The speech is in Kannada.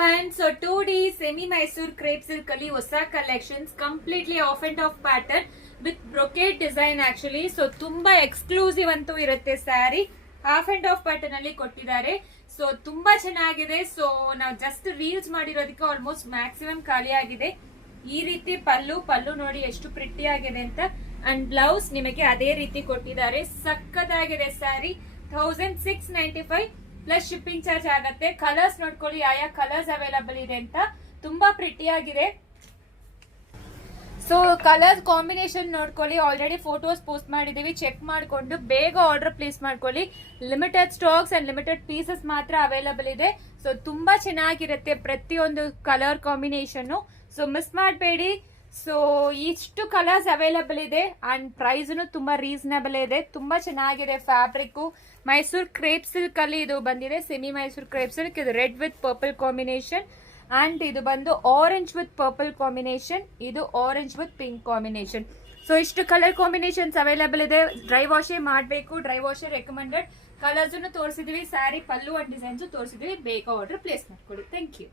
everyone. So 2D semi Mysore crepe silk ali hosa collections completely off and off pattern with brocade design actually. So ತುಂಬಾ ಎಕ್ಸ್ಕ್ಲೂಸಿವ್ ಅಂತೂ ಇರುತ್ತೆ sari. Half and of pattern ಅಲ್ಲಿ ಕೊಟ್ಟಿದ್ದಾರೆ. ಸೊ ತುಂಬಾ ಚೆನ್ನಾಗಿದೆ. ಸೊ ನಾವು ಜಸ್ಟ್ ರೀಲ್ಸ್ ಮಾಡಿರೋದಕ್ಕೆ ಆಲ್ಮೋಸ್ಟ್ ಮ್ಯಾಕ್ಸಿಮಮ್ ಖಾಲಿ ಆಗಿದೆ. ಈ ರೀತಿ ಪಲ್ಲು ನೋಡಿ ಎಷ್ಟು ಪ್ರಿಟಿ ಆಗಿದೆ ಅಂತ. ಅಂಡ್ ಬ್ಲೌಸ್ ನಿಮಗೆ ಅದೇ ರೀತಿ ಕೊಟ್ಟಿದ್ದಾರೆ. ಸಕ್ಕತ್ತಾಗಿದೆ ಸ್ಯಾರಿ. 1695 ಪ್ಲಸ್ ಶಿಪ್ಪಿಂಗ್ ಚಾರ್ಜ್ ಆಗುತ್ತೆ. ಕಲರ್ಸ್ ನೋಡ್ಕೊಳ್ಳಿ ಯಾವ ಕಲರ್ಸ್ ಅವೈಲಬಲ್ ಇದೆ ಅಂತ. ತುಂಬಾ ಪ್ರಿಟಿ ಆಗಿದೆ. ಸೊ ಕಲರ್ ಕಾಂಬಿನೇಷನ್ ನೋಡ್ಕೊಳ್ಳಿ. ಆಲ್ರೆಡಿ ಫೋಟೋಸ್ ಪೋಸ್ಟ್ ಮಾಡಿದೀವಿ, ಚೆಕ್ ಮಾಡ್ಕೊಂಡು ಬೇಗ ಆರ್ಡರ್ ಪ್ಲೇಸ್ ಮಾಡ್ಕೊಳ್ಳಿ. Limited stocks and limited pieces ಮಾತ್ರ ಅವೈಲಬಲ್ ಇದೆ. ಸೊ ತುಂಬಾ ಚೆನ್ನಾಗಿರುತ್ತೆ ಪ್ರತಿಯೊಂದು ಕಲರ್ ಕಾಂಬಿನೇಷನ್. ಸೊ ಮಿಸ್ ಮಾಡಬೇಡಿ. ಸೊ ಇಷ್ಟು ಕಲರ್ಸ್ ಅವೈಲಬಲ್ ಇದೆ ಅಂಡ್ ಪ್ರೈಸ್ ತುಂಬಾ ರೀಸನಬಲ್ ಇದೆ. ತುಂಬಾ ಚೆನ್ನಾಗಿದೆ. ಫ್ಯಾಬ್ರಿಕ್ ಮೈಸೂರ್ ಕ್ರೇಪ್ ಸಿಲ್ಕ್ ಅಲ್ಲಿ ಇದು ಬಂದಿದೆ. Semi Mysore crepe silk. ಇದು red with purple combination and ಇದು ಬಂದು ಆರೆಂಜ್ ವಿತ್ ಪರ್ಪಲ್ ಕಾಂಬಿನೇಷನ್. ಇದು orange with pink combination. So ಇಷ್ಟು ಕಲರ್ ಕಾಂಬಿನೇಷನ್ಸ್ ಅವೈಲಬಲ್ ಇದೆ. ಡ್ರೈ ವಾಶೇ ಮಾಡಬೇಕು. Dry wash recommended. ಕಲರ್ಸ್ ತೋರಿಸಿದೀವಿ. ಸ್ಯಾರಿ ಪಲ್ಲು ಅಂಡ್ ಡಿಸೈನ್ಸ್ ತೋರಿಸಿದೀವಿ. ಬೇಗ ಆರ್ಡರ್ ಪ್ಲೇಸ್ ಮಾಡ್ಕೊಳ್ಳಿ. Thank you.